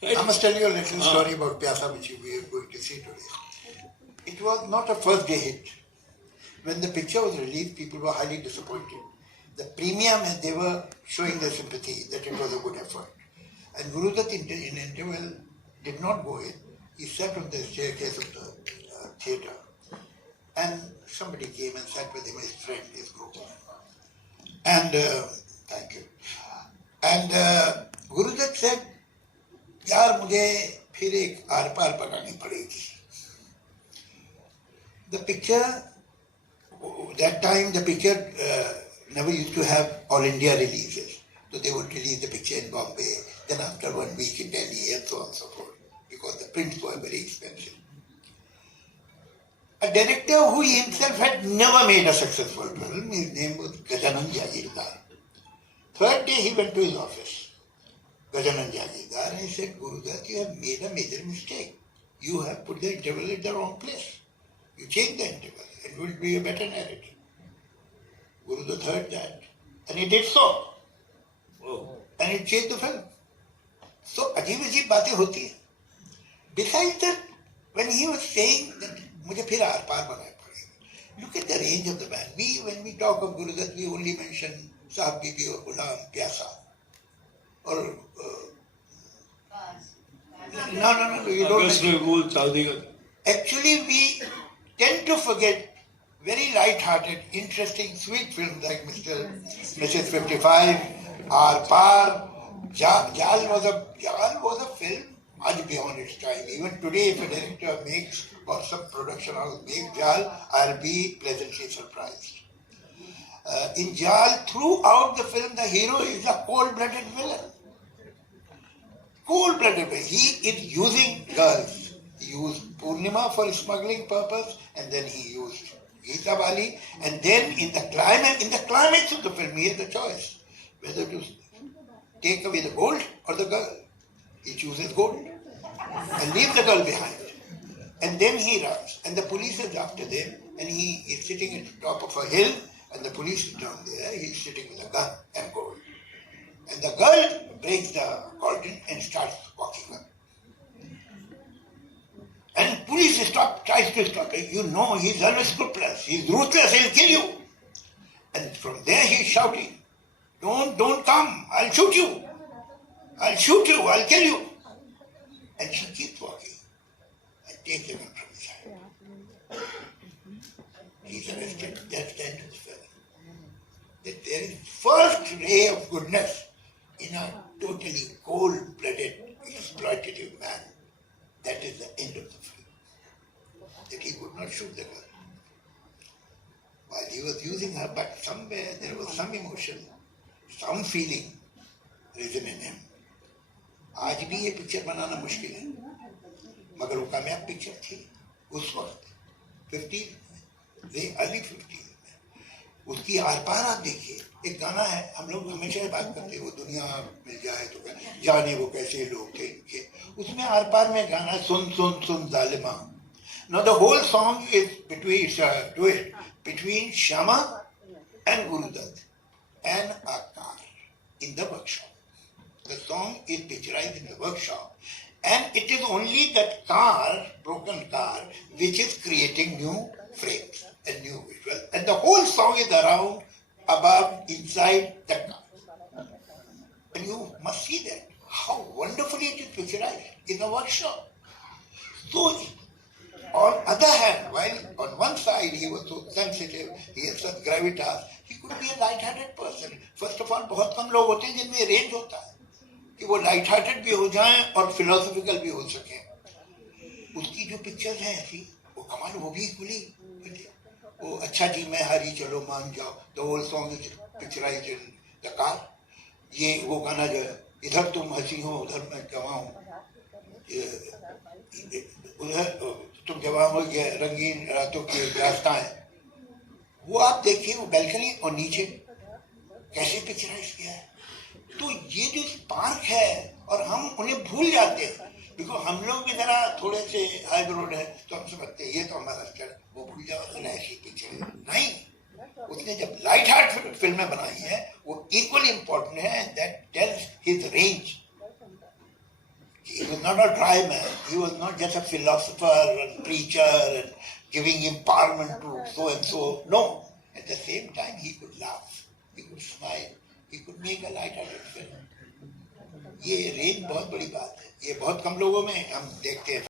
I must tell you a little story about Pyasa which we are going to see today. It was not a first day hit. When the picture was released, people were highly disappointed. The premium, and they were showing their sympathy that it was a good effort. And Guru Dutt in interval did not go in. He sat on the staircase of the theatre. And somebody came and sat with him, his friend, his group. And, thank you. And Guru Dutt said, यार मुझे फिर एक are पार बनानी पड़ेगी. The picture, that time the picture never used to have all India releases. So they would release the picture in Bombay, then after 1 week in Delhi and so on and so forth, because the prints were very expensive. A director who himself had never made a successful film, his name was Gajanand Jagirdar. Third day he went to his office, Gajanand Jagirdar, and he said, Guru Dutt, you have made a major mistake. You have put the interval in the wrong place. You change the interval, it will be a better narrative. Guru Dutt heard that, and he did so. Oh. And it changed the film. So, अजीब बातें होती हैं. Besides that, when he was saying that मुझे फिर are पार बनाना पड़ेगा, look at the range of the man. When we talk of Guru Dutt, we only mention Sahab Bibi or Ghulam, Pyasa. Or no, you don't. Actually, we tend to forget very light-hearted, interesting, sweet films like Mrs. 55, Aar Paar, Jaal was a film much beyond its time. Even today, if a director makes or some production house makes Jaal, I'll be pleasantly surprised. In Jaal, throughout the film, the hero is a cold-blooded villain. Cold-blooded villain. He is using girls. He used Purnima for smuggling purpose, and then he used Geeta Bali, and then in the climax of the film, he has a choice whether to take away the gold or the girl. He chooses gold and leaves the girl behind. And then he runs, and the police is after them, and he is sitting at the top of a hill, and the police is down there. He's sitting with a gun and gold. And the girl breaks the curtain and starts walking up. And police tries to stop him. You know, he's unscrupulous, he's ruthless, he'll kill you. And from there he's shouting, don't come, I'll shoot you, I'll kill you. And she keeps walking and takes him from his hand. He's arrested. That's the end of the film. That there is first ray of goodness in a totally cold-blooded, exploitative man. That is the end of the film. That he would not shoot the girl. While he was using her, but somewhere there was some emotion, some feeling risen in him. आज भी ये picture बनाना मुश्किल है, मगर वो कामयाब picture थी उस वक्त 50s, अर्ली 50s में. उसकी आर पार आप देखिए, एक गाना है, हम लोग हमेशा ये बात करते हैं वो दुनिया मिल जाए तो जाने वो कैसे लोग थे इनके, उसमें आर पार में गाना सुन सुन सुन जालिमा. Now the whole song is between Shama and Guru Dutt and a car in the workshop. The song is picturized in the workshop, and it is only that car, broken car, which is creating new frames and new visuals. And the whole song is around, above, inside the car. And you must see that, how wonderfully it is picturized in the workshop. So, on the other hand, while on one side he was so sensitive, he has such gravitas, he could be a light-hearted person. First of all, बहुत कम लोग होते हैं जिनमें range होता है कि वो light-hearted भी हो जाएं और फिलोसॉफिकल भी हो सकें. उसकी जो पिक्चर्स हैं ऐसी, वो कमाल, वो भी खुली. वो अच्छा जी मैं हारी चलो मान जाओ, the whole song is picturized in the car. ये वो गाना जो है, इधर तुम हंसी हो उधर मैं जवां हूँ, उधर तुम जवां हो, ये रंगीन रातों की रास्ताएं, वो आप देखिए, वो बैल्कनी और नीचे कैसे पिक्चराइज किया है. तो ये जो स्पार्क है, और हम उन्हें भूल जाते हैं, बिकॉज हम लोग भी जरा थोड़े से हाई रोड है तो हम समझते हैं ये तो हमारा स्टाइल, वो भूल जाओ ऐसी पिक्चर नहीं. उसने जब लाइट हार्ट फिल्में बनाई है वो इक्वली इम्पोर्टेंट है. That tells his range. He was not a dry man. He was not just a philosopher and preacher and giving empowerment to so and so. No. At the same time, he could laugh, he could smile, he could make a light-hearted film. ये range बहुत बड़ी बात है. ये बहुत कम लोगों में हम देखते हैं.